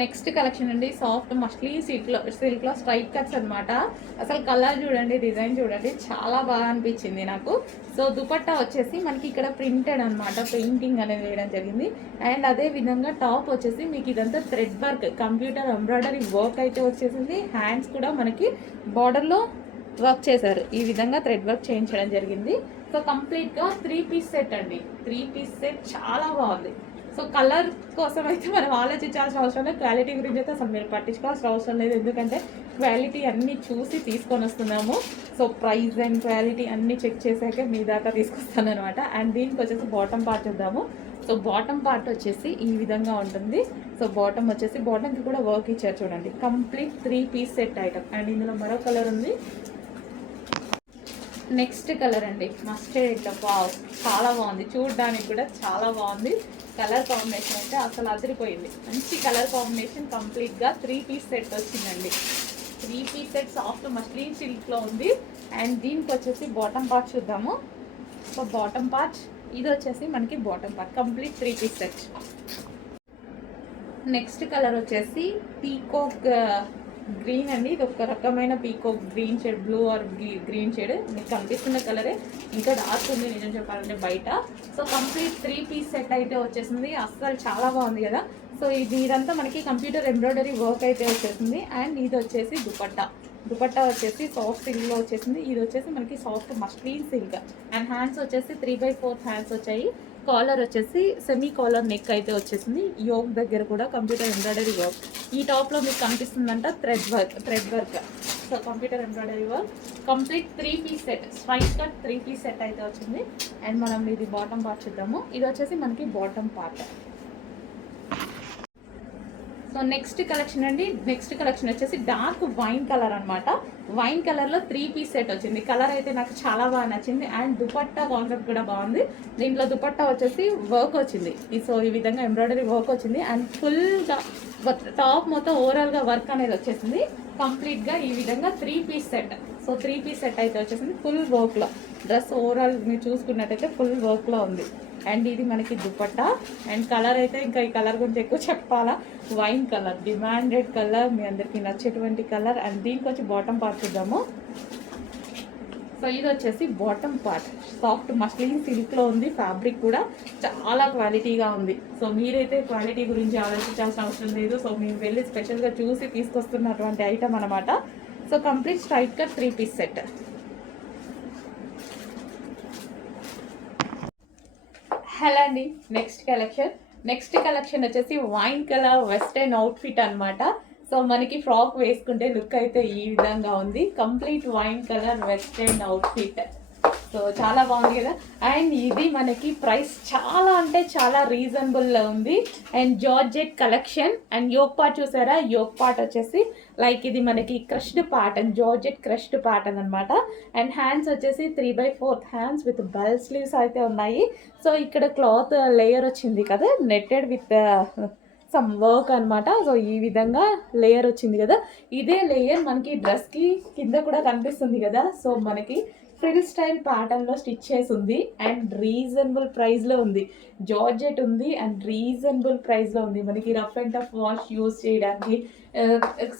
Next collection అండి soft మస్లీ సిల్క్లో straight cuts అనమాట. అసలు కలర్ చూడండి, డిజైన్ చూడండి, చాలా బాగా అనిపించింది నాకు. సో దుపట్టా వచ్చేసి మనకి ఇక్కడ ప్రింటెడ్ అనమాట, పెయింటింగ్ అనేది వేయడం జరిగింది. అండ్ అదే విధంగా టాప్ వచ్చేసి మీకు ఇదంతా thread work, computer embroidery work అయితే వచ్చేసింది. హ్యాండ్స్ కూడా మనకి బార్డర్లో వర్క్ చేశారు, ఈ విధంగా థ్రెడ్ వర్క్ చేయించడం జరిగింది. సో కంప్లీట్గా 3 పీస్ సెట్ అండి, 3 పీస్ సెట్ చాలా బాగుంది. సో కలర్ కోసం అయితే మనం ఆలోచించాల్సిన అవసరం లేదు, క్వాలిటీ గురించి అయితే అసలు మీరు పట్టించుకోవాల్సిన అవసరం లేదు. ఎందుకంటే క్వాలిటీ అన్నీ చూసి తీసుకొని వస్తున్నాము. సో ప్రైస్ అండ్ క్వాలిటీ అన్నీ చెక్ చేశాక మీ దాకా తీసుకొస్తాను అనమాట. అండ్ దీనికి వచ్చేసి బాటమ్ పార్ట్ చూద్దాము. సో బాటమ్ పార్ట్ వచ్చేసి ఈ విధంగా ఉంటుంది. సో బాటమ్ వచ్చేసి బాటమ్కి కూడా వర్క్ ఇచ్చారు చూడండి. Complete 3 piece set item. And ఇందులో మరో కలర్ ఉంది. నెక్స్ట్ కలర్ అండి మస్టర్డ్ ఎల్లో. వావ్, చాలా బాగుంది, చూడడానికి కూడా చాలా బాగుంది. కలర్ కాంబినేషన్ అయితే అసలు అదిరిపోయింది, మంచి కలర్ కాంబినేషన్. కంప్లీట్గా 3 పీస్ సెట్ వచ్చిందండి. 3 పీస్ సెట్ సాఫ్ట్ మస్లిన్ సిల్క్లో ఉంది. అండ్ దీనికి వచ్చేసి బాటమ్ పార్ట్ చూద్దాము. సో బాటమ్ పార్ట్ ఇది వచ్చేసి మనకి bottom part complete 3 piece set. Next colour వచ్చేసి పీకాక్ గ్రీన్ అండి. ఇది ఒక రకమైన peacock green shade, blue or green shade. మీకు కనిపిస్తున్న కలరే, ఇంకా డార్క్ ఉంది నిజం చెప్పాలంటే బయట. సో కంప్లీట్ 3 పీస్ సెట్ అయితే వచ్చేసింది. అస్సలు చాలా బాగుంది కదా. సో ఇదంతా మనకి కంప్యూటర్ ఎంబ్రాయిడరీ వర్క్ అయితే వచ్చేసింది. అండ్ ఇది వచ్చేసి దుపట్టా వచ్చేసి సాఫ్ట్ సిల్క్లో వచ్చేసింది. ఇది వచ్చేసి మనకి soft muslin silk. And hands వచ్చేసి 3/4 హ్యాండ్స్ వచ్చాయి. కాలర్ వచ్చేసి సెమీ కాలర్ నెక్ అయితే వచ్చేసింది. యోగ్ దగ్గర కూడా కంప్యూటర్ ఎంబ్రాయిడరీ వర్క్. ఈ టాప్లో మీకు కనిపిస్తుందంట thread work. So computer embroidery work complete 3 piece set, straight cut 3 piece set అయితే వచ్చింది. అండ్ మనం ఇది బాటమ్ పార్ట్ చూద్దాము. ఇది వచ్చేసి మనకి bottom part. So next collection అండి. నెక్స్ట్ కలెక్షన్ వచ్చేసి డార్క్ వైన్ కలర్ అనమాట. వైన్ కలర్లో 3 పీస్ సెట్ వచ్చింది. కలర్ అయితే నాకు చాలా బాగా నచ్చింది. అండ్ దుపట్టా కాన్సెప్ట్ కూడా బాగుంది. దీంట్లో దుపట్టా వచ్చేసి వర్క్ వచ్చింది. సో ఈ విధంగా ఎంబ్రాయిడరీ వర్క్ వచ్చింది. అండ్ ఫుల్గా టాప్ మొత్తం ఓవరాల్గా వర్క్ అనేది వచ్చేసింది. కంప్లీట్గా ఈ విధంగా 3 piece set. So 3 piece set అయితే వచ్చేసింది ఫుల్ వర్క్లో. డ్రెస్ ఓవరాల్ మీరు చూసుకున్నట్టయితే ఫుల్ వర్క్లో ఉంది. అండ్ ఇది మనకి దుపట్టా. అండ్ కలర్ అయితే ఇంకా ఈ కలర్ గురించి ఎక్కువ చెప్పాలా, వైన్ కలర్, డిమాండెడ్ కలర్, మీ అందరికీ నచ్చేటువంటి కలర్. అండ్ దీనికి వచ్చి బాటమ్ పార్ట్ చూద్దాము. సో ఇది వచ్చేసి బాటమ్ పార్ట్ సాఫ్ట్ మస్లిన్ సిల్క్లో ఉంది. ఫ్యాబ్రిక్ కూడా చాలా క్వాలిటీగా ఉంది. సో మీరైతే క్వాలిటీ గురించి ఆలోచించాల్సిన అవసరం లేదు. సో మేము వెళ్ళి స్పెషల్గా చూసి తీసుకొస్తున్నటువంటి ఐటమ్ అనమాట. So complete straight cut 3 piece set. Hello అండి. నెక్స్ట్ కలెక్షన్ వచ్చేసి వైన్ కలర్ వెస్టర్న్ అవుట్ఫిట్ అనమాట. సో మనకి ఫ్రాక్ వేసుకుంటే లుక్ అయితే ఈ విధంగా ఉంది. Complete wine colour western outfit. So చాలా బాగుంది కదా. అండ్ ఇది మనకి ప్రైస్ చాలా అంటే చాలా రీజనబుల్లో ఉంది. And georgette collection. And yoke part చూసారా, యోక్ పార్ట్ వచ్చేసి లైక్ ఇది మనకి crushed part and georgette crushed part అనమాట. అండ్ హ్యాండ్స్ వచ్చేసి 3/4 హ్యాండ్స్ విత్ బెల్ స్లీవ్స్ అయితే ఉన్నాయి. సో ఇక్కడ క్లాత్ లేయర్ వచ్చింది కదా, నెట్టెడ్ విత్ సమ్ వర్క్ అనమాట. సో ఈ విధంగా లేయర్ వచ్చింది కదా. ఇదే లేయర్ మనకి డ్రెస్కి కింద కూడా కనిపిస్తుంది కదా. సో మనకి ఫ్రిల్ స్టైల్ ప్యాటర్న్లో స్టిచ్ చేసి ఉంది. అండ్ రీజనబుల్ ప్రైస్లో ఉంది. జార్జెట్ ఉంది అండ్ రీజనబుల్ ప్రైస్లో ఉంది. మనకి rough and tough wash use చేయడానికి,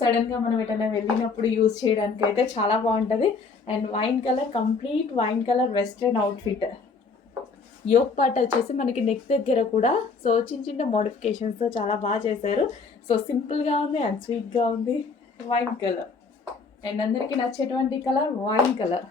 సడన్గా మనం ఎటైనా వెళ్ళినప్పుడు యూజ్ చేయడానికి అయితే చాలా బాగుంటుంది. And wine colour, complete wine colour western outfit. Yoke part వచ్చేసి మనకి నెక్ దగ్గర కూడా సో చిన్న మోడిఫికేషన్స్తో చాలా బాగా చేశారు. సో సింపుల్గా ఉంది అండ్ స్వీట్గా ఉంది. వైన్ కలర్ అండ్ అందరికీ నచ్చేటువంటి కలర్ వైన్ కలర్.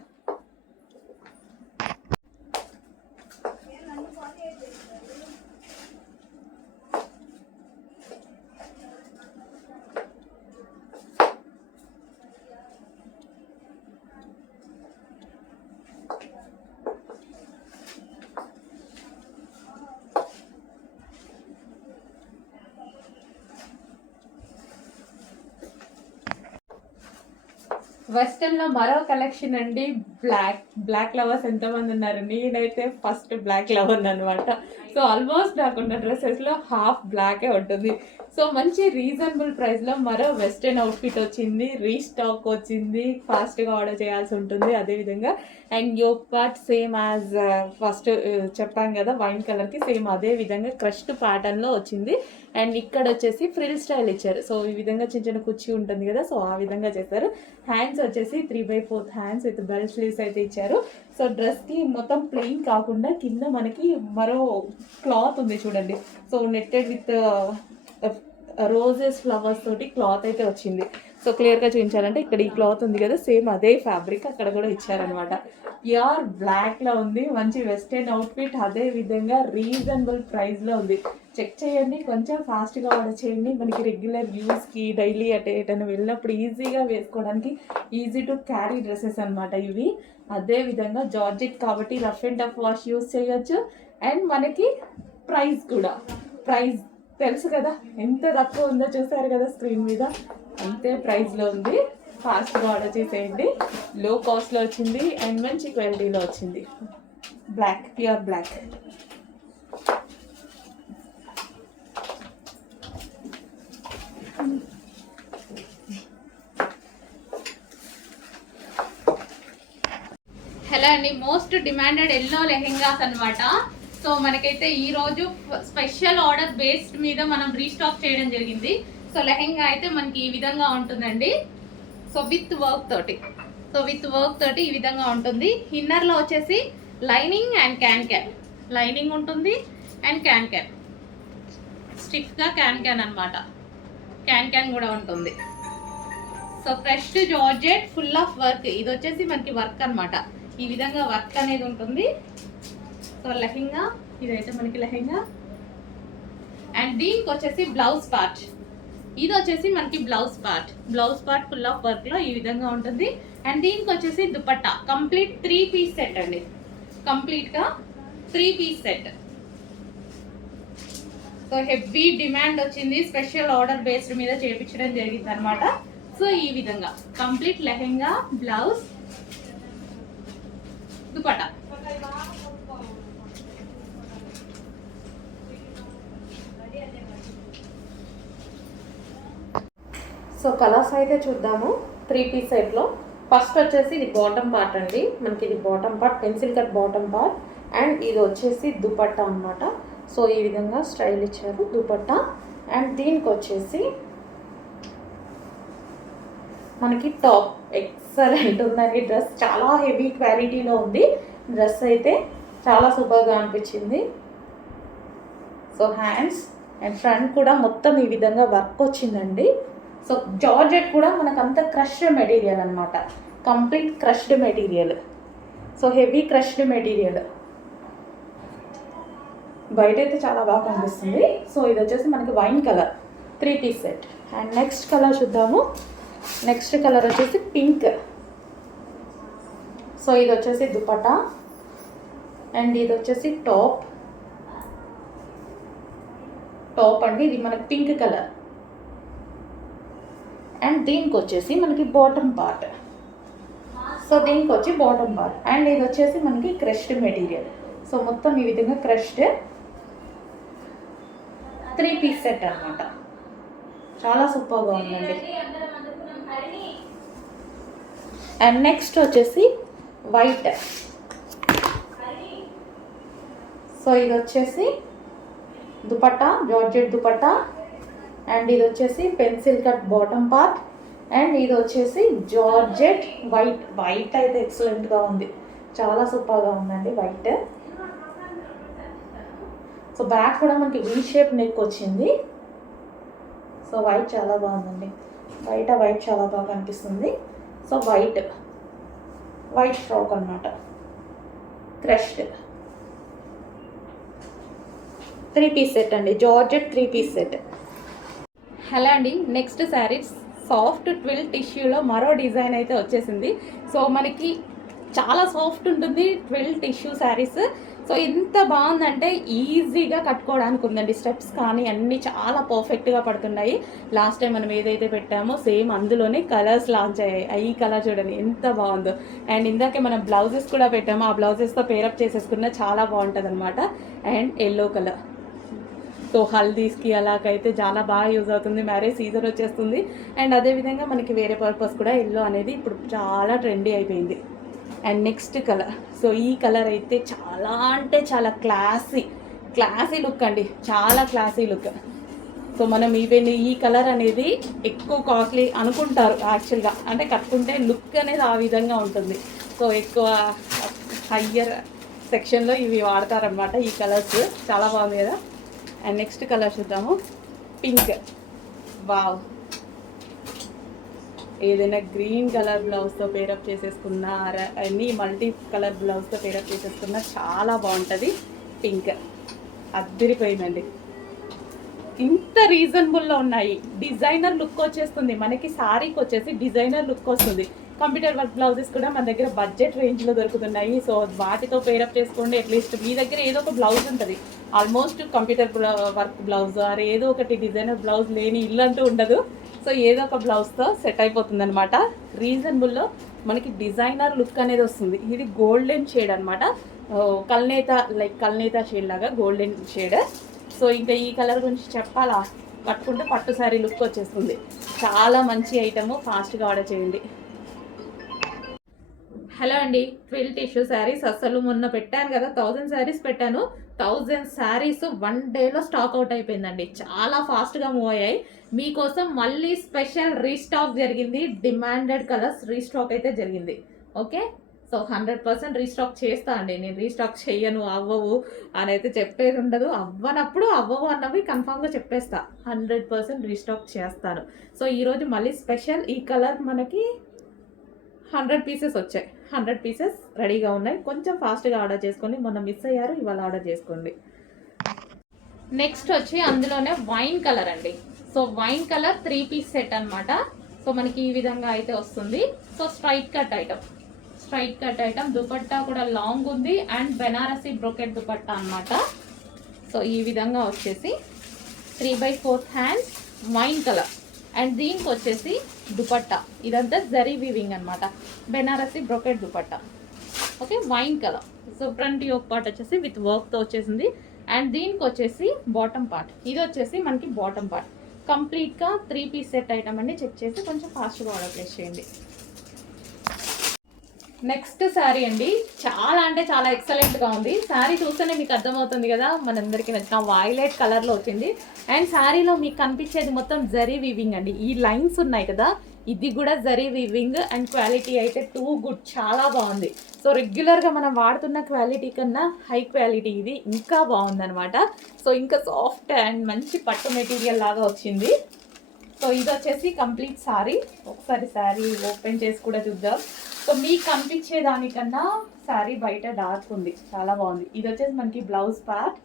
వెస్టర్న్లో మరో కలెక్షన్ అండి. బ్లాక్ లవర్స్ ఎంతమంది ఉన్నారు? నేనైతే ఫస్ట్ బ్లాక్ లవర్ అనమాట. సో ఆల్మోస్ట్ నాకున్న డ్రెస్సెస్లో హాఫ్ బ్లాకే ఉంటుంది. సో మంచి రీజనబుల్ ప్రైస్లో మరో వెస్ట్రన్ అవుట్ఫిట్ వచ్చింది, రీస్టాక్ వచ్చింది, ఫాస్ట్గా ఆర్డర్ చేయాల్సి ఉంటుంది. అదేవిధంగా and yoke part same as first చెప్పాం కదా వైన్ కలర్కి, సేమ్ అదే విధంగా క్రష్డ్ ప్యాటర్న్లో వచ్చింది. అండ్ ఇక్కడ వచ్చేసి ఫ్రిల్ స్టైల్ ఇచ్చారు. సో ఈ విధంగా చిన్న చిన్న కుర్చీ ఉంటుంది కదా, సో ఆ విధంగా చేశారు. హ్యాండ్స్ వచ్చేసి 3/4 హ్యాండ్స్ విత్ బెల్ట్ స్లీవ్స్ అయితే ఇచ్చారు. సో డ్రెస్కి మొత్తం ప్లెయిన్ కాకుండా కింద మనకి మరో క్లాత్ ఉంది చూడండి. So netted with roses flowers తోటి క్లాత్ అయితే వచ్చింది. సో క్లియర్గా చూపించాలంటే ఇక్కడ ఈ క్లాత్ ఉంది కదా, సేమ్ అదే ఫ్యాబ్రిక్ అక్కడ కూడా ఇచ్చారనమాట. ప్యూర్ బ్లాక్లో ఉంది, మంచి వెస్టర్న్ అవుట్ఫిట్, అదే విధంగా రీజనబుల్ ప్రైస్లో ఉంది. చెక్ చేయండి, కొంచెం ఫాస్ట్గా ఆర్డర్ చేయండి. మనకి రెగ్యులర్ యూస్కి డైలీ ఎటైనా వెళ్ళినప్పుడు ఈజీగా వేసుకోవడానికి ఈజీ టు క్యారీ డ్రెస్సెస్ అనమాట ఇవి. అదే విధంగా జార్జెట్ కాబట్టి rough and tough wash use చేయొచ్చు. అండ్ మనకి ప్రైస్ తెలుసు కదా ఎంత తక్కువ ఉందో, చూసారు కదా స్క్రీన్ మీద, అంతే ప్రైస్లో ఉంది. ఫాస్ట్గా ఆర్డర్ చేసేయండి. లో కాస్ట్లో వచ్చింది అండ్ మంచి క్వాలిటీలో వచ్చింది. Black, pure black. హలో అండి, మోస్ట్ డిమాండెడ్ ఎల్లో లెహెంగాస్ అనమాట. సో మనకైతే ఈరోజు స్పెషల్ ఆర్డర్ బేస్డ్ మీద మనం రీస్టాక్ చేయడం జరిగింది. సో లెహెంగా అయితే మనకి ఈ విధంగా ఉంటుందండి. సో విత్ వర్క్ తోటి ఈ విధంగా ఉంటుంది. ఇన్నర్లో వచ్చేసి లైనింగ్ అండ్ క్యాన్ లైనింగ్ ఉంటుంది అండ్ క్యాన్ స్టిఫ్గా క్యాన్ అనమాట. క్యాన్ కూడా ఉంటుంది. So crushed georgette full of work. ఇది వచ్చేసి మనకి వర్క్ అనమాట. ఈ విధంగా వర్క్ అనేది ఉంటుంది. సో లెహెంగా ఇదైతే మనకి లెహెంగా. అండ్ దీనికి వచ్చేసి బ్లౌజ్ పార్ట్. ఇది వచ్చేసి మనకి blouse part full of work లో ఈ విధంగా ఉంటుంది. అండ్ దీనికి వచ్చేసి దుపట్టా కంప్లీట్ 3 పీస్ సెట్ అండి. కంప్లీట్ గా 3 piece set. So heavy demand వచ్చింది, స్పెషల్ ఆర్డర్ బేస్డ్ మీద చేయించడం జరిగింది అనమాట. సో ఈ విధంగా complete lehenga, blouse, dupatta. So colours అయితే చూద్దాము 3 పీస్ సెట్లో. ఫస్ట్ వచ్చేసి ఇది బాటమ్ పార్ట్ అండి. మనకి ఇది bottom part, pencil cut bottom part. And ఇది వచ్చేసి దుపట్టా అనమాట. సో ఈ విధంగా స్టైల్ ఇచ్చారు దుపట్టా. అండ్ దీనికి వచ్చేసి మనకి టాప్. ఎక్సలెంట్ ఉందండి డ్రెస్, చాలా హెవీ క్వాలిటీలో ఉంది డ్రెస్ అయితే, చాలా సూపర్గా అనిపించింది. సో హ్యాండ్స్ అండ్ ఫ్రంట్ కూడా మొత్తం ఈ విధంగా వర్క్ వచ్చిందండి. సో జార్జెట్ కూడా మనకు అంత క్రష్డ్ మెటీరియల్ అనమాట, complete crushed material. So heavy crushed material, బయట అయితే చాలా బాగా కనిపిస్తుంది. సో ఇది వచ్చేసి మనకి wine colour 3 piece set. And next colour చూద్దాము. నెక్స్ట్ కలర్ వచ్చేసి పింక్. సో ఇది వచ్చేసి దుపట్టా అండ్ ఇది వచ్చేసి టాప్ అండి. ఇది మనకి పింక్ కలర్. అండ్ దీనికి వచ్చేసి మనకి బాటమ్ పార్ట్. సో దీనికి వచ్చి బాటమ్ పార్ట్. అండ్ ఇది వచ్చేసి మనకి క్రష్డ్ మెటీరియల్. సో మొత్తం ఈ విధంగా క్రష్డ్ 3 పీస్ సెట్ అనమాట. చాలా సూపర్గా ఉందండి. అండ్ నెక్స్ట్ వచ్చేసి వైట్. సో ఇది వచ్చేసి దుపట్టా, జార్జెట్ దుపట్టా. అండ్ ఇది వచ్చేసి pencil cut bottom part. And ఇది వచ్చేసి జార్జెట్ వైట్ అయితే ఎక్సలెంట్గా ఉంది, చాలా సూపర్గా ఉందండి వైట్. సో బ్యాక్ కూడా మనకి వీ షేప్ నెక్ వచ్చింది. సో వైట్ చాలా బాగుందండి, వైట్ చాలా బాగా అనిపిస్తుంది. సో వైట్ ఫ్రాక్ అనమాట, క్రష్డ్ 3 పీస్ సెట్ అండి, జార్జెట్ 3 పీస్ సెట్. హలో అండి, నెక్స్ట్ శారీస్ సాఫ్ట్ ట్విల్ టిష్యూలో మరో డిజైన్ అయితే వచ్చేసింది. సో మనకి చాలా సాఫ్ట్ ఉంటుంది ట్విల్ టిష్యూ శారీస్. సో ఎంత బాగుందంటే ఈజీగా కట్టుకోవడానికి ఉందండి. స్టెప్స్ కానీ అన్నీ చాలా పర్ఫెక్ట్గా పడుతున్నాయి. లాస్ట్ టైం మనం ఏదైతే పెట్టామో సేమ్ అందులోనే కలర్స్ లాంచ్ అయ్యాయి. ఈ కలర్ చూడండి ఎంత బాగుందో. అండ్ ఇందాకే మనం బ్లౌజెస్ కూడా పెట్టాము, ఆ బ్లౌజెస్తో పేరప్ చేసేసుకున్న చాలా బాగుంటుంది అనమాట. And yellow colour. సో హల్దీస్కి అలాగైతే చాలా బాగా యూజ్ అవుతుంది. మ్యారేజ్ సీజన్ వచ్చేస్తుంది. అండ్ అదేవిధంగా మనకి వేరే పర్పస్ కూడా ఎల్లో అనేది ఇప్పుడు చాలా ట్రెండీ అయిపోయింది. అండ్ నెక్స్ట్ కలర్, సో ఈ కలర్ అయితే చాలా అంటే చాలా క్లాసీ లుక్ అండి, చాలా క్లాసీ లుక్. సో మనం ఈవెన్ ఈ కలర్ అనేది ఎక్కువ కాస్ట్లీ అనుకుంటారు యాక్చువల్గా, అంటే కట్టుకుంటే లుక్ అనేది ఆ విధంగా ఉంటుంది. సో ఎక్కువ హయ్యర్ సెక్షన్లో ఇవి వాడతారనమాట ఈ కలర్స్. చాలా బాగుంది కదా. అండ్ నెక్స్ట్ కలర్ చూద్దాము, పింక్. వావ్, ఏదైనా గ్రీన్ కలర్ బ్లౌజ్తో పేరప్ చేసేసుకున్నా, అన్ని మల్టీ కలర్ బ్లౌజ్తో పేరప్ చేసేసుకున్నా చాలా బాగుంటుంది. పింక్ అద్దరిపోయిందండి. ఇంత రీజనబుల్లో ఉన్నాయి. డిజైనర్ లుక్ వచ్చేస్తుంది మనకి, శారీకి వచ్చేసి డిజైనర్ లుక్ వస్తుంది. కంప్యూటర్ వర్క్ బ్లౌజెస్ కూడా మన దగ్గర బడ్జెట్ రేంజ్లో దొరుకుతున్నాయి. సో వాటితో పేరప్ చేసుకోండి. అట్లీస్ట్ మీ దగ్గర ఏదో ఒక బ్లౌజ్ ఉంటుంది, almost computer work blouse or ఏదో ఒకటి డిజైనర్ బ్లౌజ్ లేని ఇల్లు అంటూ ఉండదు. సో ఏదో ఒక బ్లౌజ్తో సెట్ అయిపోతుంది అనమాట. రీజనబుల్లో మనకి డిజైనర్ లుక్ అనేది వస్తుంది. ఇది గోల్డెన్ షేడ్ అనమాట, కల్నేత షేడ్ లాగా గోల్డెన్ షేడ్. సో ఇంకా ఈ కలర్ గురించి చెప్పాలా, కట్టుకుంటే పట్టు శారీ లుక్ వచ్చేస్తుంది. చాలా మంచి ఐటమ్, ఫాస్ట్గా ఆర్డర్ చేయండి. హలో అండి, ట్విల్ టిష్యూ శారీస్ అసలు మొన్న పెట్టాను కదా, 1000 శారీస్ పెట్టాను. 1000 శారీస్ 1 డేలో స్టాక్ అవుట్ అయిపోయిందండి. చాలా ఫాస్ట్గా మూవ్ అయ్యాయి. మీకోసం మళ్ళీ స్పెషల్ రీస్టాక్ జరిగింది. డిమాండెడ్ కలర్స్ రీస్టాక్ అయితే జరిగింది. ఓకే, సో 100% రీస్టాక్ చేస్తా అండి. నేను రీస్టాక్ చెయ్యను, అవ్వవు అని అయితే చెప్పేది ఉండదు. అవ్వనప్పుడు అవ్వవు అన్నవి కన్ఫామ్గా చెప్పేస్తా. 100% రీస్టాక్ చేస్తాను. సో ఈరోజు మళ్ళీ స్పెషల్ ఈ కలర్ మనకి 100 పీసెస్ వచ్చాయి. 100 పీసెస్ రెడీగా ఉన్నాయి. కొంచెం ఫాస్ట్గా ఆర్డర్ చేసుకోండి. మొన్న మిస్ అయ్యారు, ఇవాళ ఆర్డర్ చేసుకోండి. నెక్స్ట్ వచ్చి అందులోనే వైన్ కలర్ అండి. So wine colour 3 piece set అనమాట. సో మనకి ఈ విధంగా అయితే వస్తుంది. So straight cut item, dupatta కూడా లాంగ్ ఉంది అండ్ బెనారసి బ్రోకెట్ దుపట్టా అనమాట. సో ఈ విధంగా వచ్చేసి 3/4 హ్యాండ్స్ వైన్ కలర్. అండ్ దీనికి వచ్చేసి దుపట్టా, ఇదంతా జరీ వీవింగ్ అనమాట, Banarasi brocade dupatta. Okay, wine colour. So front yoke part వచ్చేసి విత్ వర్క్తో వచ్చేసింది. అండ్ దీనికి వచ్చేసి బాటమ్ పార్ట్, ఇది వచ్చేసి మనకి బాటమ్ పార్ట్. కంప్లీట్గా 3 పీస్ సెట్ ఐటమ్ అండి. చెక్ చేసి కొంచెం ఫాస్ట్గా ఆర్డర్ ప్లేస్ చేయండి. నెక్స్ట్ శారీ అండి, చాలా అంటే చాలా ఎక్సలెంట్గా ఉంది. శారీ చూస్తేనే మీకు అర్థమవుతుంది కదా, మనందరికీ నచ్చిన వైలెట్ కలర్లో వచ్చింది. అండ్ శారీలో మీకు కనిపించేది మొత్తం జరీ వీవింగ్ అండి. ఈ లైన్స్ ఉన్నాయి కదా, ఇది కూడా జరీ వీవింగ్. అండ్ క్వాలిటీ అయితే టూ గుడ్, చాలా బాగుంది. సో రెగ్యులర్గా మనం వాడుతున్న క్వాలిటీ కన్నా హై క్వాలిటీ ఇది, ఇంకా బాగుందనమాట. సో ఇంకా సాఫ్ట్ అండ్ మంచి పట్టు మెటీరియల్ లాగా వచ్చింది. సో ఇది వచ్చేసి కంప్లీట్ శారీ. ఒకసారి శారీ ఓపెన్ చేసి కూడా చూద్దాం. సో మీకు కనిపించే దానికన్నా శారీ బయట డార్క్ ఉంది, చాలా బాగుంది. ఇది వచ్చేసి మనకి బ్లౌజ్ పార్ట్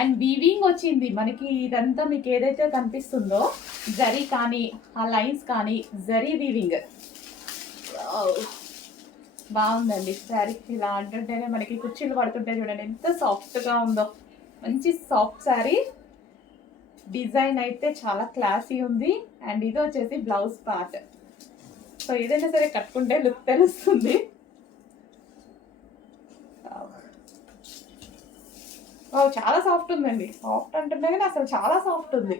అండ్ వీవింగ్ వచ్చింది మనకి. ఇదంతా మీకు ఏదైతే కనిపిస్తుందో జరీ కానీ ఆ లైన్స్ కానీ జరీ వీవింగ్ బాగుందండి. శారీ ఇలా అంటుంటేనే మనకి కుర్చీలు పడుతుంటే చూడండి ఎంత సాఫ్ట్గా ఉందో. మంచి సాఫ్ట్ శారీ, డిజైన్ అయితే చాలా క్లాసీ ఉంది. అండ్ ఇది వచ్చేసి బ్లౌజ్ పార్ట్. సో ఏదైనా సరే కట్టుకుంటే లుక్ తెలుస్తుంది. చాలా సాఫ్ట్ ఉందండి. సాఫ్ట్ అంటుంటే కానీ అసలు చాలా సాఫ్ట్ ఉంది,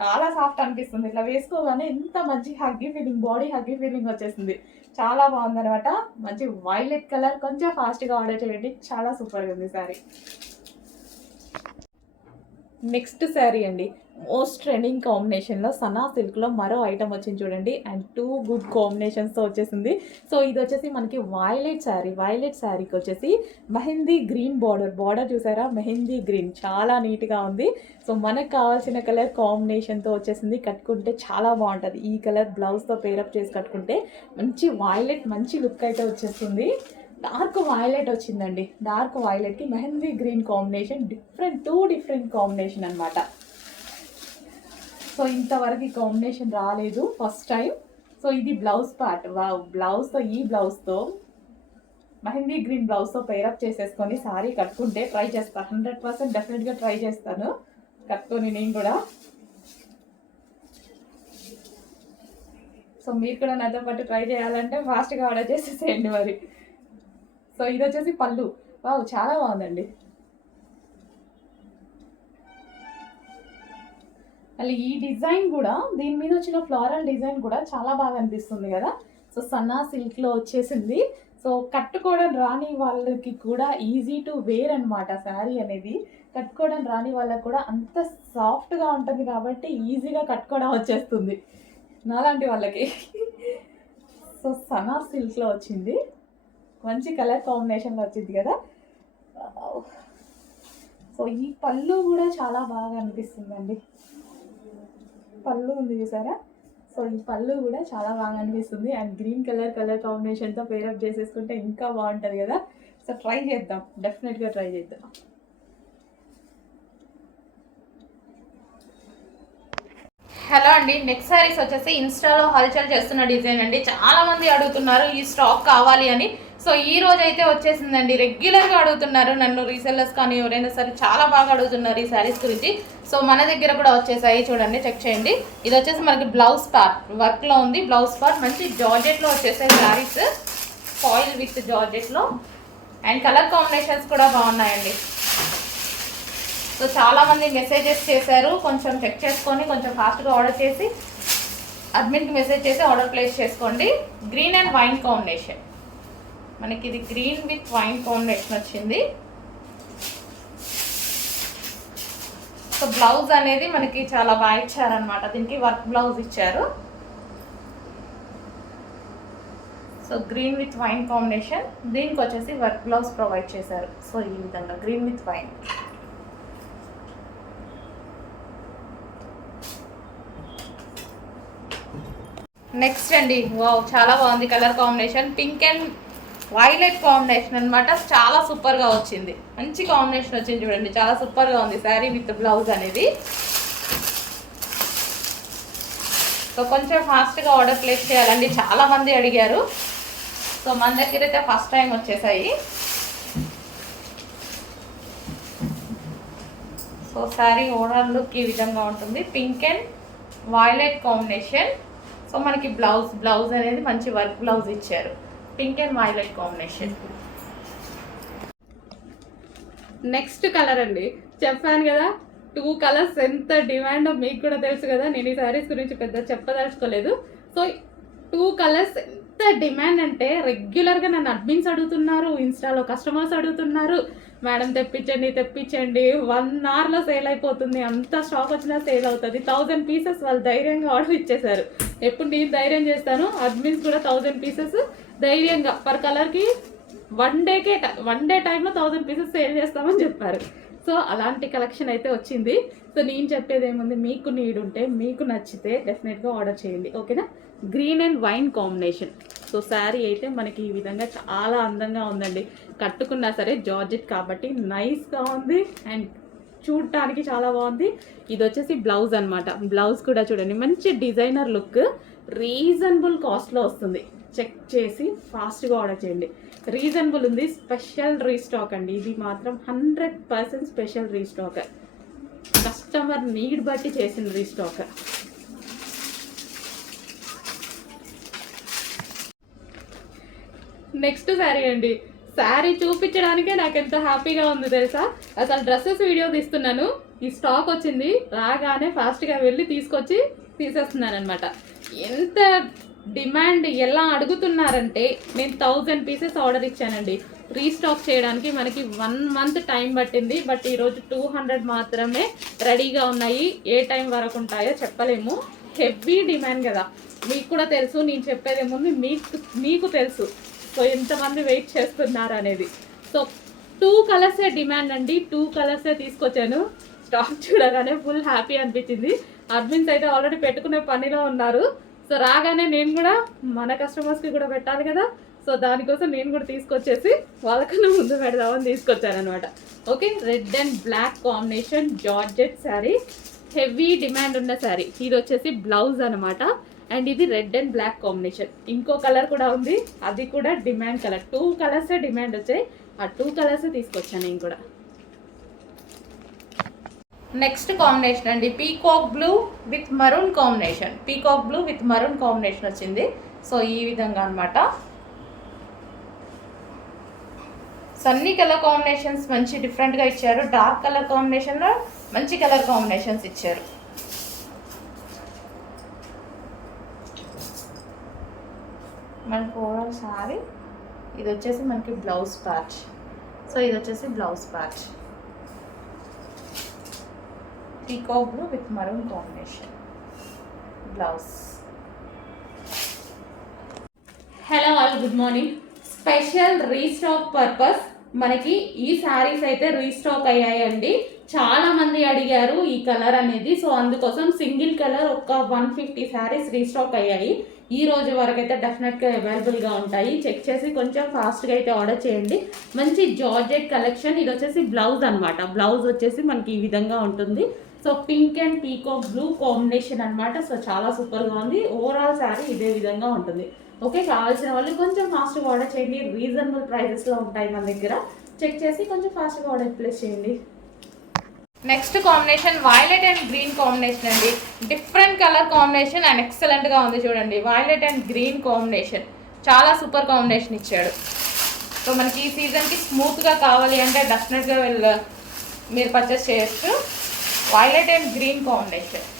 చాలా సాఫ్ట్ అనిపిస్తుంది. ఇట్లా వేసుకోగానే ఎంత మంచి హగ్గీ ఫీలింగ్, బాడీ హగ్గీ ఫీలింగ్ వచ్చేసింది. చాలా బాగుంది అనమాట. మంచి వైలెట్ కలర్. కొంచెం ఫాస్ట్గా ఆర్డర్ చేయండి, చాలా సూపర్గా ఉంది శారీ. నెక్స్ట్ శారీ అండి, మోస్ట్ ట్రెండింగ్ కాంబినేషన్లో సనా సిల్క్లో మరో ఐటమ్ వచ్చింది చూడండి. అండ్ 2 గుడ్ కాంబినేషన్స్తో వచ్చేసింది. సో ఇది వచ్చేసి మనకి వైలెట్ శారీకి వచ్చేసి మెహందీ గ్రీన్ బార్డర్ చూసారా, మెహందీ గ్రీన్ చాలా నీట్గా ఉంది. సో మనకు కావాల్సిన కలర్ కాంబినేషన్తో వచ్చేసింది. కట్టుకుంటే చాలా బాగుంటుంది. ఈ కలర్ బ్లౌజ్తో పేరప్ చేసి కట్టుకుంటే మంచి వైలెట్, మంచి లుక్ అయితే వచ్చేస్తుంది. డార్క్ వైలెట్ వచ్చిందండి. డార్క్ వైలెట్కి mehndi green combination, two different combination అనమాట. సో ఇంతవరకు ఈ కాంబినేషన్ రాలేదు, ఫస్ట్ టైం. సో ఇది బ్లౌజ్ పార్ట్. బ్లౌజ్తో ఈ బ్లౌజ్తో మెహందీ గ్రీన్ బ్లౌజ్తో పేరప్ చేసేసుకొని శారీ కట్టుకుంటే ట్రై చేస్తాను. 100% డెఫినెట్గా ట్రై చేస్తాను కట్టుకొని నేను కూడా. సో మీరు కూడా నాతో పాటు ట్రై చేయాలంటే ఫాస్ట్గా ఆర్డర్ చేసేసేయండి మరి. సో ఇది వచ్చేసి పళ్ళు. చాలా బాగుందండి. మళ్ళీ ఈ డిజైన్ కూడా దీని మీద వచ్చిన ఫ్లోరల్ డిజైన్ కూడా చాలా బాగా అనిపిస్తుంది కదా. సో సన్నా సిల్క్లో వచ్చేసింది. సో కట్టుకోవడం రాని వాళ్ళకి కూడా ఈజీ టు వేర్ అనమాట. శారీ అనేది కట్టుకోవడం రాని వాళ్ళకి కూడా అంత సాఫ్ట్గా ఉంటుంది కాబట్టి ఈజీగా కట్టుకోవడం వచ్చేస్తుంది నాలాంటి వాళ్ళకి. సో సన్నా సిల్క్లో వచ్చింది, మంచి కలర్ కాంబినేషన్లో వచ్చింది కదా. సో ఈ పళ్ళు కూడా చాలా బాగా అనిపిస్తుందండి. పళ్ళు ఉంది చూసారా. సో ఈ పళ్ళు కూడా చాలా బాగా అనిపిస్తుంది. అండ్ గ్రీన్ కలర్ కాంబినేషన్తో పేరప్ చేసేసుకుంటే ఇంకా బాగుంటుంది కదా. సో ట్రై చేద్దాం, డెఫినెట్గా ట్రై చేద్దాం. హలో అండి, నెక్స్ట్ సారీస్ వచ్చేసి ఇన్స్టాలో హల్చల్ చేస్తున్న డిజైన్ అండి. చాలా మంది అడుగుతున్నారు ఈ స్టాక్ కావాలి అని. సో ఈ రోజు అయితే వచ్చేసిందండి. రెగ్యులర్గా అడుగుతున్నారు నన్ను, రీసెల్లర్స్ కానీ ఎవరైనా సరే చాలా బాగా అడుగుతున్నారు ఈ శారీస్ గురించి. సో మన దగ్గర కూడా వచ్చేసాయి, చూడండి, చెక్ చేయండి. ఇది వచ్చేసి మనకి బ్లౌజ్ పార్ట్ వర్క్లో ఉంది. బ్లౌజ్ పార్ట్ మంచి జార్జెట్లో వచ్చేసాయి శారీస్, ఫాయిల్ విత్ జార్జెట్లో. అండ్ కలర్ కాంబినేషన్స్ కూడా బాగున్నాయండి. సో చాలామంది మెసేజెస్ చేశారు, కొంచెం చెక్ చేసుకొని కొంచెం ఫాస్ట్గా ఆర్డర్ చేసి అడ్మిన్కి మెసేజ్ చేసి ఆర్డర్ ప్లేస్ చేసుకోండి. గ్రీన్ అండ్ వైన్ కాంబినేషన్, మనకి ఇది గ్రీన్ విత్ వైన్ కాంబినేషన్ వచ్చింది. సో బ్లౌజ్ అనేది మనకి చాలా బాగా ఇచ్చారనమాట, దీనికి వర్క్ బ్లౌజ్ ఇచ్చారు. So green with wine combination, దీనికి వచ్చేసి వర్క్ బ్లౌజ్ ప్రొవైడ్ చేశారు. సో ఈ విధంగా గ్రీన్ విత్ వైన్. నెక్స్ట్ అండి, వావ్ చాలా బాగుంది colour combination. Pink and violet combination అనమాట. చాలా సూపర్గా వచ్చింది, మంచి కాంబినేషన్ వచ్చింది చూడండి, చాలా సూపర్గా ఉంది శారీ విత్ బ్లౌజ్ అనేది. సో కొంచెం ఫాస్ట్గా ఆర్డర్ ప్లేస్ చేయాలండి, చాలామంది అడిగారు. సో మన దగ్గర అయితే ఫస్ట్ టైం వచ్చేసాయి. సో శారీ ఓవరాల్ లుక్ ఈ విధంగా ఉంటుంది, pink and violet combination. So మనకి బ్లౌజ్ అనేది మంచి వర్క్ బ్లౌజ్ ఇచ్చారు, pink and violet combination. Next colour అండి, చెప్పాను కదా 2 కలర్స్ ఎంత డిమాండ్ మీకు కూడా తెలుసు కదా. నేను ఈ శారీస్ గురించి పెద్ద చెప్పదలుచుకోలేదు. సో 2 కలర్స్ ఎంత డిమాండ్ అంటే రెగ్యులర్గా నన్ను అడ్మిన్స్ అడుగుతున్నారు, ఇన్స్టాలో కస్టమర్స్ అడుగుతున్నారు, మేడం తెప్పించండి 1 అవర్లో సేల్ అయిపోతుంది, అంత స్టాక్ వచ్చినా సేల్ అవుతుంది. 1000 పీసెస్ వాళ్ళు ధైర్యంగా ఆర్డర్ ఇచ్చేశారు. ఎప్పుడు నేను ధైర్యం చేస్తాను, అడ్మిన్స్ కూడా 1000 పీసెస్ ధైర్యంగా పర్ కలర్కి వన్ డే టైంలో 1000 పీసెస్ సేల్ చేస్తామని చెప్పారు. సో అలాంటి కలెక్షన్ అయితే వచ్చింది. సో నేను చెప్పేది ఏముంది, మీకు నీడ్ ఉంటే మీకు నచ్చితే డెఫినెట్గా ఆర్డర్ చేయండి, ఓకేనా. Green and wine combination. So sari అయితే మనకి ఈ విధంగా చాలా అందంగా ఉందండి. కట్టుకున్నా సరే జార్జెట్ కాబట్టి నైస్గా ఉంది అండ్ చూడటానికి చాలా బాగుంది. ఇది వచ్చేసి బ్లౌజ్ అనమాట. బ్లౌజ్ కూడా చూడండి మంచి డిజైనర్ లుక్, రీజనబుల్ కాస్ట్లో వస్తుంది. చెక్ చేసి ఫాస్ట్గా ఆర్డర్ చేయండి. రీజనబుల్ ఉంది, స్పెషల్ రీస్టాక్ అండి. ఇది మాత్రం 100% స్పెషల్ రీస్టాక్, కస్టమర్ నీడ్ బట్టి చేసిన రీస్టాక్. నెక్స్ట్ శారీ అండి. శారీ చూపించడానికే నాకు ఎంత హ్యాపీగా ఉంది తెలుసా. అసలు డ్రెస్సెస్ వీడియో తీస్తున్నాను, ఈ స్టాక్ వచ్చింది, రాగానే ఫాస్ట్గా వెళ్ళి తీసుకొచ్చి తీసేస్తున్నాను అనమాట. ఎంత డిమాండ్ ఎలా అడుగుతున్నారంటే నేను 1000 పీసెస్ ఆర్డర్ ఇచ్చానండి. రీస్టాక్ చేయడానికి మనకి 1 మంత్ టైం పట్టింది. బట్ ఈరోజు 200 మాత్రమే రెడీగా ఉన్నాయి. ఏ టైం వరకు ఉంటాయో చెప్పలేము, హెవీ డిమాండ్ కదా. మీకు కూడా తెలుసు, నేను చెప్పేదేముంది మీకు తెలుసు. సో ఎంతమంది వెయిట్ చేస్తున్నారు అనేది. సో 2 కలర్సే డిమాండ్ అండి, 2 కలర్సే తీసుకొచ్చాను. స్టాక్ చూడగానే ఫుల్ హ్యాపీ అనిపించింది. అడ్మిన్స్ అయితే ఆల్రెడీ పెట్టుకునే పనిలో ఉన్నారు. సో రాగానే నేను కూడా మన కస్టమర్స్కి కూడా పెట్టాలి కదా. సో దానికోసం నేను కూడా తీసుకొచ్చేసి వాళ్ళకన్నా ముందు పెడదామని తీసుకొచ్చాను అనమాట. Okay, red and black combination georgette sari, heavy demand ఉన్న శారీ. ఇది వచ్చేసి బ్లౌజ్ అనమాట. అండ్ ఇది రెడ్ అండ్ బ్లాక్ కాంబినేషన్. ఇంకో కలర్ కూడా ఉంది, అది కూడా డిమాండ్ కలర్. 2 కలర్సే డిమాండ్ వచ్చాయి, ఆ 2 కలర్సే తీసుకొచ్చాను నేను కూడా. నెక్స్ట్ కాంబినేషన్ అండి, peacock blue with maroon combination. Peacock blue with maroon combination వచ్చింది. సో ఈ విధంగా అనమాట. సన్నీ కలర్ కాంబినేషన్స్ మంచి డిఫరెంట్గా ఇచ్చారు. డార్క్ కలర్ కాంబినేషన్లో మంచి కలర్ కాంబినేషన్స్ ఇచ్చారు. మనకు ఓవరాల్ సారీ ఇది వచ్చేసి మనకి బ్లౌజ్ ప్యాచ్. సో ఇది వచ్చేసి blouse patch, peacock blue with maroon combination blouse. Hello all, good morning. Special restock purpose మనకి ఈ శారీస్ అయితే రీస్టాక్ అయ్యాయండి. చాలా మంది అడిగారు ఈ కలర్ అనేది, సో అందుకోసం సింగిల్ కలర్ ఒక 150 శారీస్ రీస్టాక్ అయ్యాయి. ఈ రోజు వరకు అయితే డెఫినెట్గా అవైలబుల్గా ఉంటాయి. చెక్ చేసి కొంచెం ఫాస్ట్గా అయితే ఆర్డర్ చేయండి. మంచి జార్జెట్ కలెక్షన్. ఇది వచ్చేసి బ్లౌజ్ అనమాట. బ్లౌజ్ వచ్చేసి మనకి ఈ విధంగా ఉంటుంది. So pink and peacock blue combination అనమాట. సో చాలా సూపర్గా ఉంది. ఓవరాల్ శారీ ఇదే విధంగా ఉంటుంది. ఓకే, కావాల్సిన వాళ్ళు కొంచెం ఫాస్ట్గా ఆర్డర్ చేయండి. రీజనబుల్ ప్రైజెస్లో ఉంటాయి మన దగ్గర. చెక్ చేసి కొంచెం ఫాస్ట్గా ఆర్డర్ ప్లేస్ చేయండి. Next combination violet and green combination అండి. డిఫరెంట్ కలర్ కాంబినేషన్ అండ్ ఎక్సలెంట్గా ఉంది చూడండి. వైలెట్ అండ్ గ్రీన్ కాంబినేషన్ చాలా సూపర్ కాంబినేషన్ ఇచ్చాడు. సో మనకి ఈ సీజన్కి స్మూత్గా కావాలి అంటే డెఫినెట్గా మీరు పర్చేస్ చేయొచ్చు. Violet and green combination.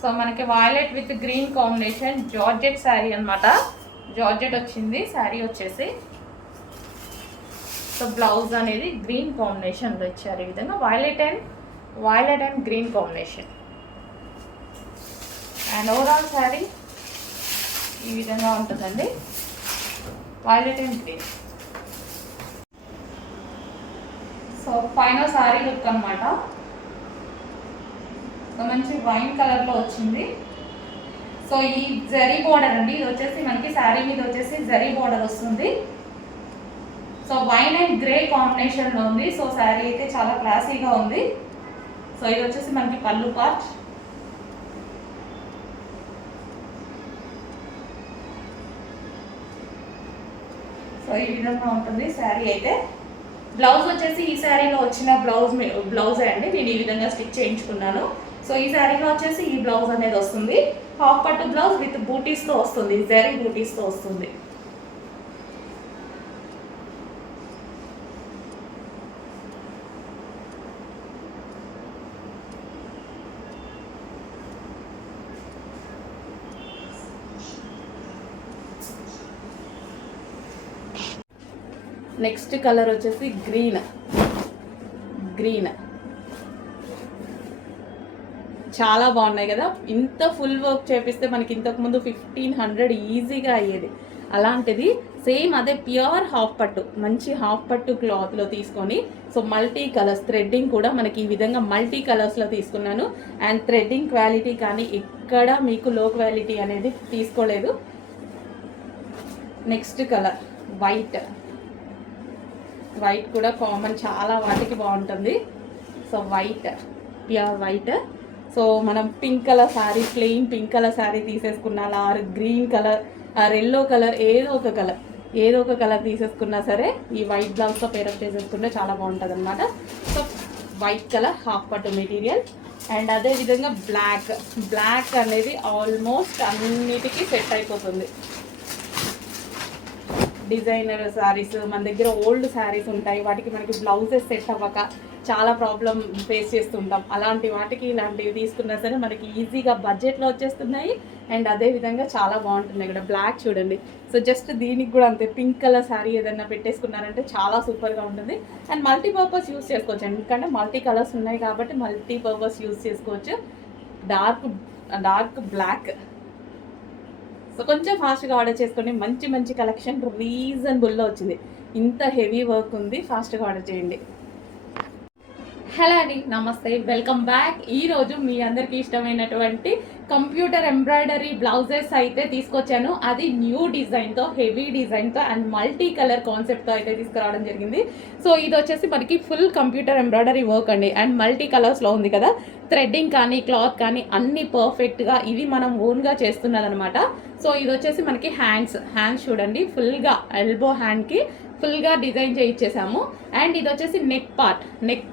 So మనకి violet with green combination georgette sari అనమాట. జార్జెట్ వచ్చింది శారీ వచ్చేసి. సో బ్లౌజ్ అనేది గ్రీన్ కాంబినేషన్లో ఇచ్చారు. ఈ విధంగా violet and green combination. And overall sari ఈ విధంగా ఉంటుందండి, violet and green. So final sari look అనమాట. సో మంచి వైన్ కలర్లో వచ్చింది. సో ఈ జరీ బోర్డర్ అండి, ఇది వచ్చేసి మనకి శారీ మీద వచ్చేసి జరీ బోర్డర్ వస్తుంది. సో వైన్ అండ్ గ్రే కాంబినేషన్లో ఉంది. సో శారీ అయితే చాలా క్లాసీగా ఉంది. సో ఇది వచ్చేసి మనకి పళ్ళు పార్ట్. సో ఈ విధంగా ఉంటుంది శారీ అయితే. బ్లౌజ్ వచ్చేసి ఈ శారీలో వచ్చిన బ్లౌజే అండి. నేను ఈ విధంగా స్టిచ్ చేయించుకున్నాను. సో ఈ శారీలో వచ్చేసి ఈ బ్లౌజ్ అనేది వస్తుంది. హాఫ్ పట్టు బ్లౌజ్ విత్ బూటీస్తో వస్తుంది, జరీ బూటీస్తో వస్తుంది. నెక్స్ట్ కలర్ వచ్చేసి గ్రీన్. చాలా బాగున్నాయి కదా. ఇంత ఫుల్ వర్క్ చేపిస్తే మనకి ఇంతకుముందు 1500 ఈజీగా అయ్యేది. అలాంటిది సేమ్ అదే ప్యూర్ హాఫ్ పట్టు, మంచి హాఫ్ పట్టు క్లాత్లో తీసుకొని, సో మల్టీ కలర్స్ థ్రెడ్డింగ్ కూడా మనకి ఈ విధంగా మల్టీ కలర్స్లో తీసుకున్నాను. అండ్ థ్రెడ్డింగ్ క్వాలిటీ కానీ ఎక్కడ మీకు లో క్వాలిటీ అనేది తీసుకోలేదు. నెక్స్ట్ కలర్ వైట్ కూడా కామన్, చాలా వాటికి బాగుంటుంది. So pure white. సో మనం pink colour sari, plain pink colour sari తీసేసుకున్నా, or green colour or yellow colour, ఏదో ఒక కలర్ తీసేసుకున్నా సరే ఈ వైట్ బ్లౌజ్తో పేరప్ చేసేసుకుంటే చాలా బాగుంటుంది అనమాట. సో వైట్ కలర్ హాఫ్ పట్టు మెటీరియల్. అండ్ అదేవిధంగా బ్లాక్ అనేది ఆల్మోస్ట్ అన్నిటికీ సెట్ అయిపోతుంది. డిజైనర్ శారీస్ మన దగ్గర ఓల్డ్ శారీస్ ఉంటాయి, వాటికి మనకి బ్లౌజెస్ సెట్ అవ్వక చాలా ప్రాబ్లం ఫేస్ చేస్తుంటాం. అలాంటి వాటికి ఇలాంటివి తీసుకున్నా సరే మనకి ఈజీగా బడ్జెట్లో వచ్చేస్తున్నాయి. అండ్ అదేవిధంగా చాలా బాగుంటుంది ఇక్కడ. బ్లాక్ చూడండి. సో జస్ట్ దీనికి కూడా అంతే, పింక్ కలర్ శారీ ఏదైనా పెట్టేసుకున్నారంటే చాలా సూపర్గా ఉంటుంది. అండ్ మల్టీపర్పస్ యూస్ చేసుకోవచ్చు, ఎందుకంటే మల్టీ కలర్స్ ఉన్నాయి కాబట్టి మల్టీపర్పస్ యూస్ చేసుకోవచ్చు. Dark black. సో కొంచెం ఫాస్ట్గా ఆర్డర్ చేసుకోండి. మంచి కలెక్షన్ రీజనబుల్లో వచ్చింది. ఇంత హెవీ వర్క్ ఉంది, ఫాస్ట్గా ఆర్డర్ చేయండి. హలో అండి, నమస్తే, వెల్కమ్ బ్యాక్. ఈరోజు మీ అందరికీ ఇష్టమైనటువంటి కంప్యూటర్ ఎంబ్రాయిడరీ బ్లౌజెస్ అయితే తీసుకొచ్చాను. అది న్యూ డిజైన్తో, హెవీ డిజైన్తో అండ్ మల్టీ కలర్ కాన్సెప్ట్తో అయితే తీసుకురావడం జరిగింది. సో ఇది వచ్చేసి మనకి ఫుల్ కంప్యూటర్ ఎంబ్రాయిడరీ వర్క్ అండి. అండ్ మల్టీ కలర్స్లో ఉంది కదా. థ్రెడ్డింగ్ కానీ క్లాత్ కానీ అన్ని పర్ఫెక్ట్గా ఇవి మనం ఓన్గా చేస్తున్నదనమాట. సో ఇది వచ్చేసి మనకి హ్యాండ్స్ చూడండి, ఫుల్గా ఎల్బో హ్యాండ్కి ఫుల్గా డిజైన్ చేయించేసాము. అండ్ ఇది వచ్చేసి నెక్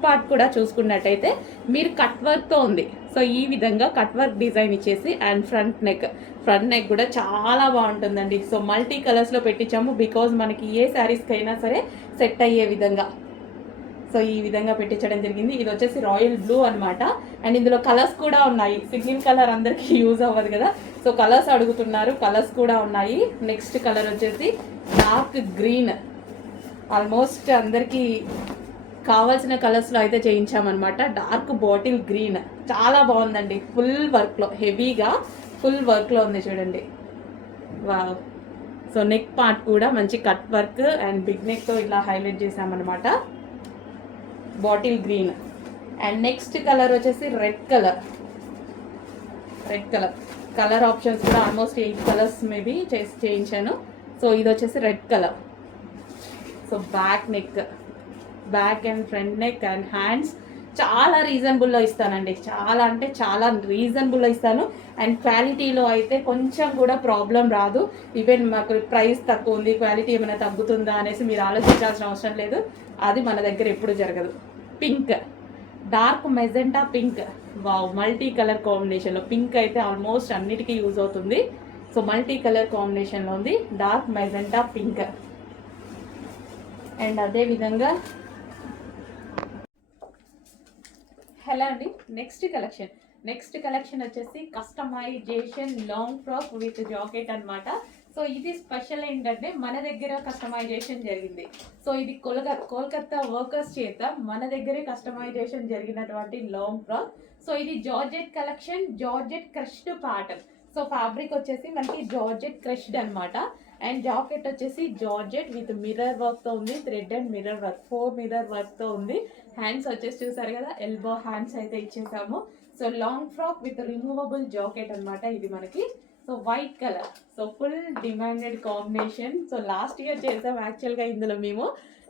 పార్ట్ కూడా చూసుకున్నట్టయితే మీరు కట్ వర్క్తో ఉంది. సో ఈ విధంగా కట్ వర్క్ డిజైన్ ఇచ్చేసి అండ్ ఫ్రంట్ నెక్ కూడా చాలా బాగుంటుందండి. సో మల్టీ కలర్స్లో పెట్టించాము, బికాజ్ మనకి ఏ శారీస్కి అయినా సరే సెట్ అయ్యే విధంగా. సో ఈ విధంగా పెట్టించడం జరిగింది. ఇది వచ్చేసి రాయల్ బ్లూ అనమాట. అండ్ ఇందులో కలర్స్ కూడా ఉన్నాయి. సింగిల్ కలర్ అందరికీ యూజ్ అవ్వదు కదా, సో కలర్స్ అడుగుతున్నారు, కలర్స్ కూడా ఉన్నాయి. నెక్స్ట్ కలర్ వచ్చేసి డార్క్ గ్రీన్. ఆల్మోస్ట్ అందరికీ కావాల్సిన కలర్స్లో అయితే చేయించామన్నమాట. డార్క్ బాటిల్ గ్రీన్ చాలా బాగుందండి. ఫుల్ వర్క్లో, హెవీగా ఫుల్ వర్క్లో ఉంది చూడండి. వావ్. సో నెక్ పార్ట్ కూడా మంచి కట్ వర్క్ అండ్ బిగ్ నెక్తో ఇలా హైలైట్ చేసామన్నమాట. Bottle green. And next colour వచ్చేసి రెడ్ కలర్. కలర్ ఆప్షన్స్ కూడా ఆల్మోస్ట్ 8 కలర్స్ మేబీ చేయించాను. సో ఇది వచ్చేసి red colour. So back neck, back and front neck and hands చాలా రీజనబుల్లో ఇస్తానండి. చాలా అంటే చాలా రీజనబుల్లో ఇస్తాను. అండ్ క్వాలిటీలో అయితే కొంచెం కూడా ప్రాబ్లం రాదు. ఈవెన్ మాకు ప్రైస్ తక్కువ ఉంది, క్వాలిటీ ఏమైనా తగ్గుతుందా అనేసి మీరు ఆలోచించాల్సిన అవసరం లేదు. అది మన దగ్గర ఎప్పుడు జరగదు. Pink, dark magenta pink. Wow, multi colour కాంబినేషన్లో. పింక్ అయితే ఆల్మోస్ట్ అన్నిటికీ యూజ్ అవుతుంది. సో మల్టీ కలర్ కాంబినేషన్లో ఉంది డార్క్ మెజెంటా పింక్. అండ్ అదేవిధంగా హలో అండి, నెక్స్ట్ కలెక్షన్ వచ్చేసి customization long frock with jacket అనమాట. సో ఇది స్పెషల్ ఏంటంటే మన దగ్గర కస్టమైజేషన్ జరిగింది. సో ఇది కోల్కత్తా వర్కర్స్ చేత మన దగ్గరే కస్టమైజేషన్ జరిగినటువంటి లాంగ్ ఫ్రాక్. సో ఇది georgette collection, georgette crushed pattern. So fabric వచ్చేసి మనకి జార్జెట్ క్రష్డ్ అనమాట. అండ్ జాకెట్ వచ్చేసి జార్జెట్ విత్ మిర్రర్ వర్క్తో ఉంది. Thread and mirror work, 4 mirror వర్క్తో ఉంది. హ్యాండ్స్ వచ్చేసి చూసారు కదా, ఎల్బో హ్యాండ్స్ అయితే ఇచ్చేసాము. So long frock with removable jacket అనమాట ఇది మనకి. So white colour, so full demanded combination. So last year చేసాం యాక్చువల్గా ఇందులో మేము.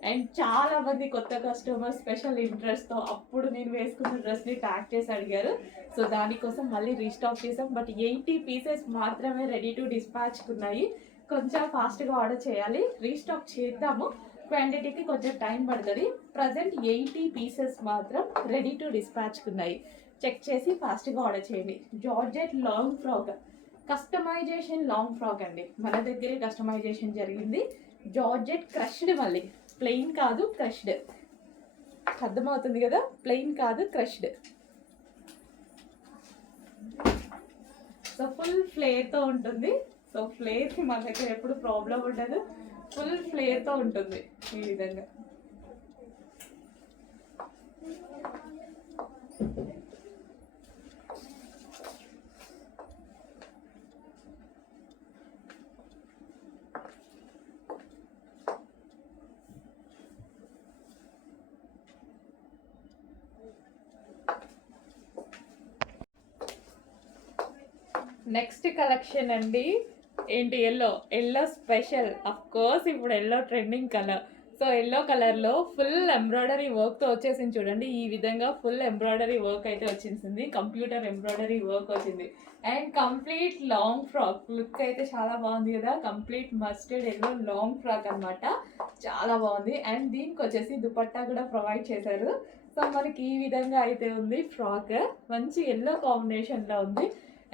అండ్ చాలా మంది కొత్త కస్టమర్ స్పెషల్ ఇంట్రెస్ట్తో అప్పుడు నేను వేసుకున్న డ్రెస్ని ట్యాగ్ చేసి అడిగారు. సో దానికోసం మళ్ళీ రీస్టాక్ చేసాం. బట్ 80 పీసెస్ మాత్రమే రెడీ టు డిస్పాచ్ ఉన్నాయి. కొంచెం ఫాస్ట్గా ఆర్డర్ చేయాలి. రీస్టాక్ చేద్దాము, క్వాంటిటీకి కొంచెం టైం పడుతుంది. ప్రజెంట్ 80 పీసెస్ మాత్రం రెడీ టు డిస్పాచ్ ఉన్నాయి. చెక్ చేసి ఫాస్ట్గా ఆర్డర్ చేయండి. Georgette long frock, customization long frock అండి. మన దగ్గరే కస్టమైజేషన్ జరిగింది. జార్జెట్ క్రష్డ్, మళ్ళీ ప్లెయిన్ కాదు, క్రష్డ్. అర్థమవుతుంది కదా, ప్లెయిన్ కాదు, క్రష్డ్. సో ఫుల్ ఫ్లేర్తో ఉంటుంది. సో ఫ్లేర్కి మన దగ్గర ఎప్పుడు ప్రాబ్లం ఉండదు. ఫుల్ ఫ్లేర్తో ఉంటుంది ఈ విధంగా. నెక్స్ట్ కలెక్షన్ అండి ఏంటి, ఎల్లో స్పెషల్. అఫ్ కోర్స్ ఇప్పుడు yellow trending colour. So yellow కలర్లో ఫుల్ ఎంబ్రాయిడరీ వర్క్తో వచ్చేసింది చూడండి. ఈ విధంగా ఫుల్ ఎంబ్రాయిడరీ వర్క్ అయితే వచ్చేసింది, కంప్యూటర్ ఎంబ్రాయిడరీ వర్క్ వచ్చింది. And complete long frock look అయితే చాలా బాగుంది కదా. Complete mustard yellow long frock అనమాట, చాలా బాగుంది. అండ్ దీనికి వచ్చేసి దుపట్టా కూడా ప్రొవైడ్ చేశారు. సో మనకి ఈ విధంగా అయితే ఉంది ఫ్రాక్, మంచి ఎల్లో కాంబినేషన్లో ఉంది.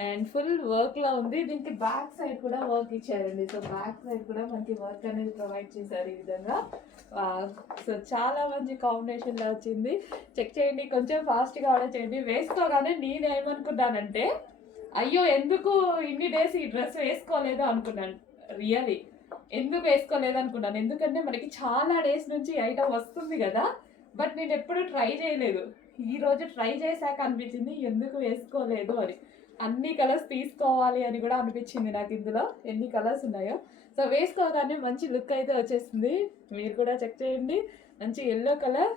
అండ్ ఫుల్ వర్క్లో ఉంది. దీనికి బ్యాక్ సైడ్ కూడా వర్క్ ఇచ్చారండి. సో బ్యాక్ సైడ్ కూడా మనకి వర్క్ అనేది ప్రొవైడ్ చేశారు ఈ విధంగా. సో చాలా మంచి కాంబినేషన్లో వచ్చింది. చెక్ చేయండి, కొంచెం ఫాస్ట్గా ఆర్డర్ చేయండి. వేసుకోగానే నేను ఏమనుకున్నానంటే, అయ్యో ఎందుకు ఇన్ని డేస్ ఈ డ్రెస్ వేసుకోలేదు అనుకున్నాను. రియలీ ఎందుకు వేసుకోలేదు అనుకున్నాను, ఎందుకంటే మనకి చాలా డేస్ నుంచి ఐటమ్ వస్తుంది కదా. బట్ నేను ఎప్పుడు ట్రై చేయలేదు. ఈరోజు ట్రై చేశాక అనిపించింది ఎందుకు వేసుకోలేదు అని. అన్ని కలర్స్ తీసుకోవాలి అని కూడా అనిపించింది నాకు. ఇందులో ఎన్ని కలర్స్ ఉన్నాయో. సో వేసుకోగానే మంచి లుక్ అయితే వచ్చేసింది. మీరు కూడా చెక్ చేయండి. మంచి ఎల్లో కలర్